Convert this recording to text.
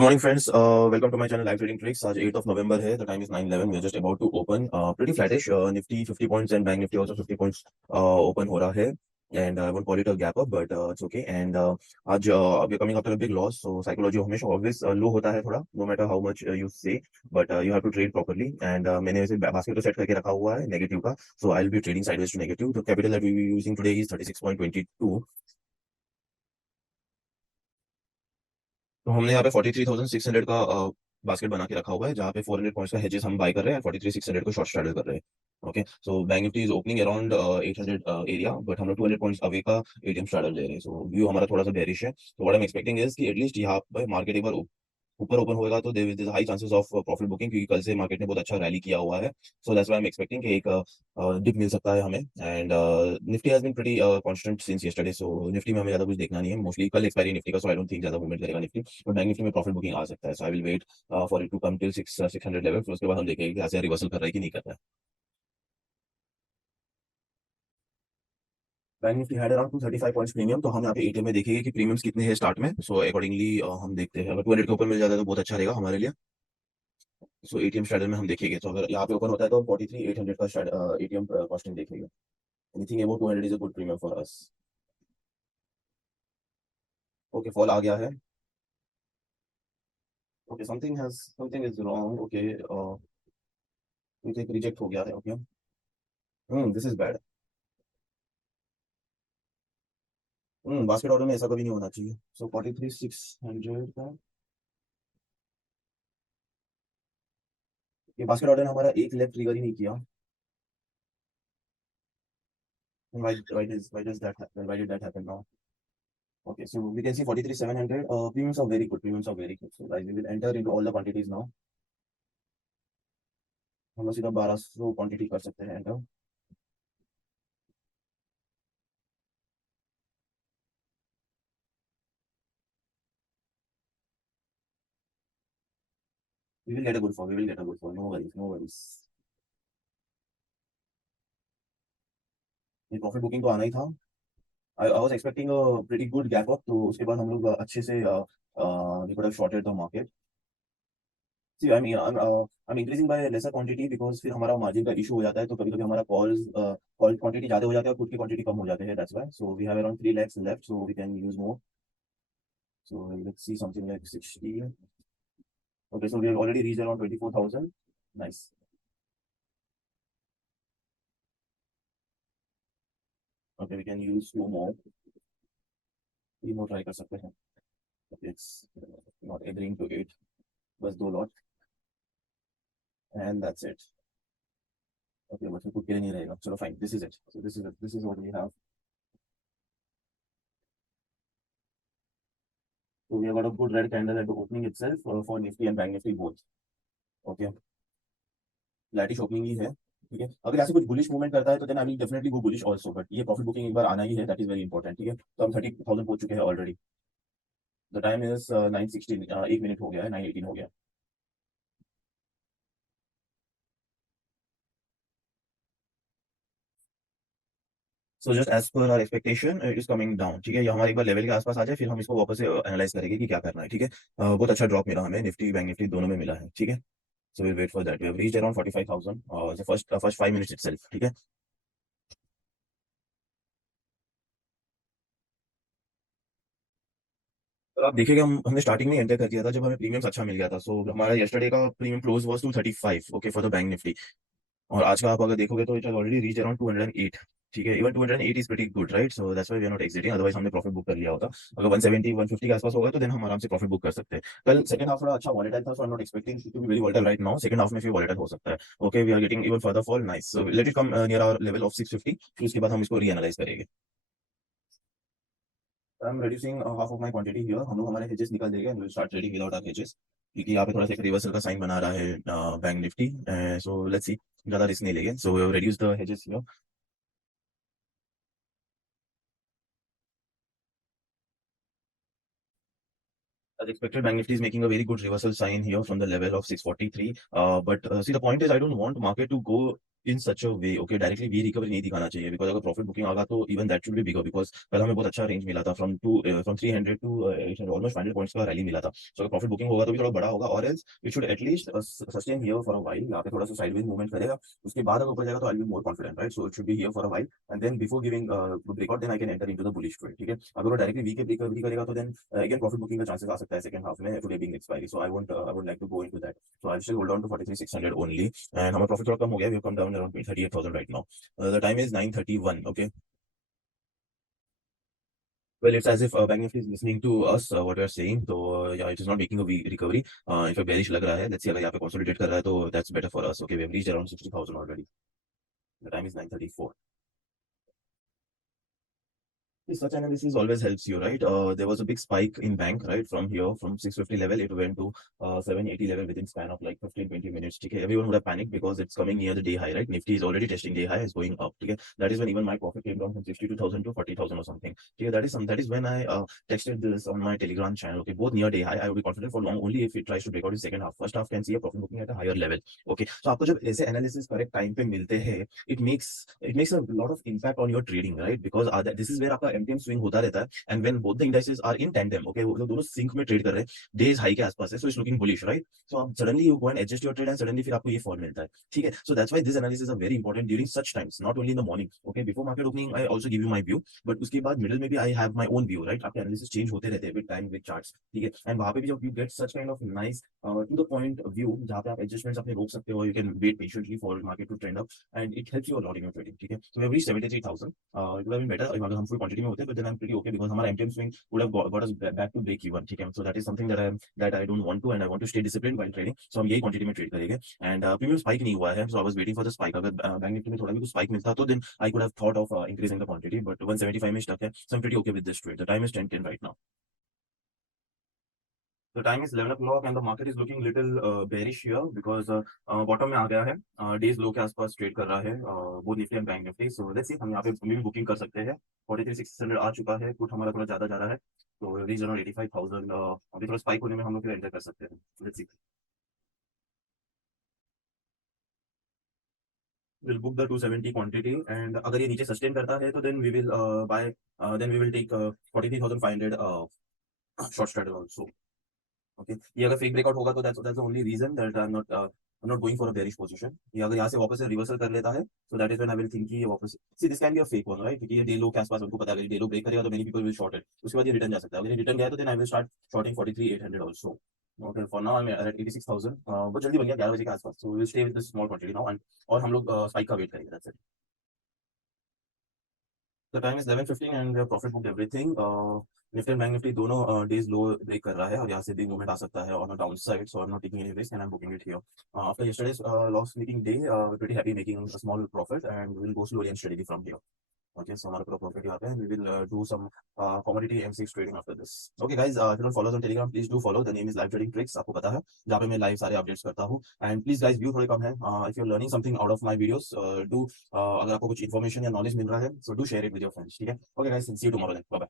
Good morning, friends. Welcome to my channel, Live Trading Tricks. आज 8th of November है. The time is 9:11. We are just about to open. Pretty flattish. Nifty 50 points and Bank Nifty also 50 points open हो रहा है. And I won't call it a gap up, but it's okay. And आज we are coming after a big loss. So psychology हमेशा always low होता है थोड़ा. No matter how much you say, but you have to trade properly. And मैंने वैसे basket तो set करके रखा हुआ है negative का. So I'll be trading sideways to negative. The capital that we will be using today is 36.22. तो हमने यहाँ पे 43,600 का बास्केट बना के रखा हुआ है, जहाँ पे 400 पॉइंट्स का हेजेस हम बाय कर रहे हैं, 43,600 को शॉर्ट स्ट्रैडल कर रहे हैं. Okay, so bank Nifty is opening around 800 area, but हम लोग 200 पॉइंट्स अवे का एटीएम स्ट्रैडल ले रहे हैं. सो व्यू हमारा थोड़ा सा बेरिश है. तो what I am expecting is कि एटलीस्ट यहाँ पे मार्केट एक बार ऊपर ओपन होएगा तो there is high chances of profit booking, क्योंकि कल से मार्केट ने बहुत अच्छा रैली किया हुआ है. So that's why I am expecting कि एक डिप मिल सकता है हमें. And Nifty has been pretty constant since yesterday. So Nifty में हमें ज्यादा कुछ देखना नहीं है. मोस्टली कल एक्सपायरी निफ्टी का, सो आई डोंट थिंक ज्यादा मूवमेंट करेगा निफ्टी. बट बैंक निफ्टी में प्रॉफिट बुकिंग आ सकता है. So I will wait for it to come till 600 level. फिर उसके बाद हम देखेंगे कि ऐसे रिवर्सल कर रहा है कि नहीं कर रहा है. Bank Nifty had around 235 points premium. तो हम यहाँ पे एटीएम में देखेंगे कि प्रीमियम्स कितने हैं स्टार्ट में. सो अकॉर्डिंगली हम देखते हैं. अगर 200 के ऊपर मिल जाता है तो बहुत अच्छा रहेगा हमारे लिए. सो एटीएम स्ट्रैडल में हम देखेंगे. तो अगर यहाँ पे ओपन होता है तो 43,800 का एटीएम कॉस्टिंग देखेंगे. Anything above 200 is a good premium for us. Okay, fall आ गया है. Okay, something is wrong. Okay, एक रिजेक्ट हो गया है. Okay, this is bad. Basket order में ऐसा कभी नहीं होना चाहिए. सो 43,600 का ये बास्केट ऑर्डर ने हमारा एक लेफ्ट ट्रिगर ही नहीं किया. Why does that happen? Why did that happen now? Okay, so we can see 43,700. Premiums are very good. Premiums are very good. So guys, we will enter into all the quantities now. हम लोग सीधा 1200 क्वांटिटी कर सकते हैं enter. We will get a good fall. We will get a good fall. No worries. No worries. ये profit booking तो आना ही था. I was expecting a pretty good gap up. तो उसके बाद हम लोग अच्छे से we could have shorted the market. See, I mean, I'm increasing by lesser quantity because फिर हमारा मार्जिन का इशू हो जाता है. तो कभी कभी हमारा कॉल क्वांटिटी ज्यादा हो जाता है और पुट की क्वांटिटी कम हो जाते हैं. That's why. So we have around 3 lakhs left, so we can use more. So let's see something like 60. Okay, so we have already reached around 24,000. Nice. Okay, we can use 2 more. 3 more try कर सकते हैं. It's not agreeing to it. बस 2 lot. And that's it. Okay, बस कुछ के लिए नहीं रहेगा. चलो fine. This is it. So this is it. This is what we have. So we have got a good red candle at the opening itself for Nifty and Bank Nifty both. Okay. Flattish opening ही है. ठीक है, अगर ऐसे कुछ bullish movement करता है तो then I will definitely go bullish also. But ये प्रॉफिट बुकिंग एक बार आना ही है. That is very important. ठीक है, तो हम 30,000 पहुंच चुके हैं already. The time is 9:16. 1 minute हो गया है. 9:18 हो गया. So just as per our expectation it is coming down. ठीक है, ये हमारे एक बार लेवल के आसपास आ जाए फिर हम इसको वापस से एनालाइज करेंगे कि क्या करना है. ठीक है, बहुत अच्छा ड्रॉप मिला हमें. निफ्टी बैंक निफ्टी दोनों में मिला है. ठीक है, so will wait for that. We have reached around 45,000 first 5 minutes itself. ठीक है, तो आप देखिएगा हमने स्टार्टिंग में एंटर कर दिया था जब हमें प्रीमियम्स अच्छा मिल गया था. सो हमारा यस्टरडे का premium close was 235. Okay, for the bank Nifty. और आज का आप अगर देखोगे तो it has already reach around 208. ठीक है, even 208 is pretty good, right. So that's why we are not exiting. Otherwise हमने प्रॉफिट बुक कर लिया होता. अगर 170 150 के आसपास होगा तो देन हम आराम से प्रॉफिट बुक कर सकते हैं. कल सेकंड हाफ थोड़ा अच्छा वॉलेटाइल था. So I am not expecting to be very volatile right now. Second half में फिर वॉलेटाइल हो सकता है. Okay, we are getting even further fall. Nice. So let it come near our level of 650. फिर उसके बाद हम इसको रीएनालाइज करेंगे. I am reducing half of my quantity here. हम लोग हमारे हेजेस निकाल देंगे and we will start trading without our hedges, क्योंकि यहाँ पे थोड़ा सा एक रिवर्सल का साइन बना रहा है bank Nifty. So let's see, ज्यादा रिस्क नहीं लेंगे. So we have reduced the hedges here. As expected, Bank Nifty is making a very good reversal sign here from the level of 643. But see, the point is, I don't want market to go in such a way, okay, directly we recovery नहीं दिखाना चाहिए, because अगर profit booking आगा तो even that should be bigger, because कल हमें बहुत अच्छा रेंज मिला था फ्रॉम 300 टू 800, ऑलमोस्ट 500 पॉइंट्स का रैली मिला था। सो अगर प्रॉफिट बुकिंग होगा तो भी थोड़ा बड़ा होगा, और else it should at least sustain here for a while, यहाँ पे थोड़ा-सा साइडवेज मूवमेंट करेगा, उसके बाद अगर ऊपर जाएगा तो I will be more confident, right? So it should be here for a while and then before giving breakout, then I can enter into the bullish trade, ठीक है? अगर वो डायरेक्टली वी के रिकवरी करेगा तो देन अगेन प्रॉफिट बुकिंग का chances आ सकता है सेकंड हाफ में, today being expiry, so I would like to go into that. So I will still hold on to 43,600 only, and हमारा प्रॉफिट थोड़ा कम हो गया, we have come down around 38,000 right now. The time is 9:31. Okay. Well, it's as if Bank Nifty is listening to us, what we are saying. So yeah, it is not making a recovery. In fact, bearish लग रहा है. Let's see अगर यहाँ पे consolidate कर रहा है तो that's better for us. Okay, we have reached around 60,000 already. The time is 9:34. Such analysis always helps you, right? There was a big spike in bank, right? From here, from 650 level, it went to 780 level within span of like 15-20 minutes. Okay, everyone would have panicked because it's coming near the day high, right? Nifty is already testing day high, is going up. Okay, that is when even my profit came down from 62,000 to 40,000 or something. Okay, that is when I texted this on my Telegram channel. Okay, both near day high, I will be confident for long only if it tries to break out in second half. First half can see a profit booking at a higher level. Okay, so आपको जब ऐसे analysis correct time पे मिलते हैं, it makes a lot of impact on your trading, right? Because this is where आपका MTM swing होता रहता है, and when both the indices are in tandem, okay, वो लोग दोनों sync में trade कर रहे हैं, days high के आसपास है, so it's looking bullish, right? So आप suddenly you go and adjust your trade and suddenly फिर आपको ये fall मिलता है, ठीक है? So that's why this analysis are very important during such times, not only in the morning, okay? Before market opening, I also give you my view, but उसके बाद middle में भी I have my own view, right? आपके analysis change होते रहते हैं with time, with charts, ठीक है? And वहाँ पे भी जब you get such kind of nice to the point view, जहाँ पे आप adjustments अपने रोक सकते हो, you can wait patiently for market to trend up, and it helps you a lot in your trading, ठीक है? So we have reached 73,000. It would have been better if अगर हम full quantity में होते, but then I'm pretty okay because हमारा MTM swing would have got us back to break even, ठीक है? So that is something that I don't want to, and I want to stay disciplined while trading. So हम यही quantity में trade करेंगे, and premium spike नहीं हुआ है, so I was waiting for the spike. अगर बैंक निफ्टी में थोड़ा भी कुछ spike मिलता तो then I could have thought of increasing the quantity, but 175 में stuck है, so I'm pretty okay with this trade. The time is 10:10 right now. The time is 11 o'clock and the market is looking little bearish here because bottom में आ गया है, days low के आसपास ट्रेड कर रहा है, both Nifty and bank Nifty. So let's सी, हम यहाँ पे भी बुकिंग कर सकते हैं। 43,600 आ चुका है, पुट हमारा थोड़ा ज्यादा जा रहा है, तो रीच अराउंड 85,000। अभी थोड़ा स्पाइक होने में हम लोग फिर एंटर कर सकते हैं। Let's see, will book the 270 quantity, and अगर ये नीचे सस्टेन करता है तो then we will buy, then we will take 43,500 short strategy also. Okay, ये अगर फेक ब्रेकआउट होगा तो that's the only reason that I am not going for a bearish position. ये अगर यहाँ से वापस से रिवर्सल कर लेता है, so that is when I will think कि ये वापस see this can be a fake one, right? क्योंकि ये डे लो के आसपास उनको पता है डे लो ब्रेक करेगा तो many people will short it, उसके बाद ये रिटर्न जा सकता है। अगर ये रिटर्न गया तो then I will start shorting 43,800 also. Okay, for now I am at 86,000। बहुत जल्दी बन गया 11 बजे के आसपास, so we will stay with this small quantity now, and और हम लोग स्पाइक का वेट करेंगे, that's it. The time is 11:15 and profit book everything. Nifty and bank Nifty दोनों डेज लो ब्रेक कर रहा है, और यहाँ से भी मूवमेंट आ सकता है on a down side, so I am not taking any risk and I am booking it here. After yesterday's loss making day, pretty happy making a small profit, and we will go slowly and steadily from here. Okay, so हमारा पूरा प्रॉफिट यहाँ पे है, we will do some commodity M6 trading after this. Okay guys, if you don't follow us on Telegram, please do follow. The name is Live Trading Tricks, आपको पता है, जहाँ पे मैं लाइव सारे अपडेट्स करता हूँ। एंड प्लीज गाइस, व्यू थोड़े कम है। If you are learning something out of my videos, do, अगर आपको कुछ इन्फॉर्मेशन या नॉलेज मिल रहा है, so do share it with your friends, ठीक है? Okay guys, see you tomorrow then, bye bye.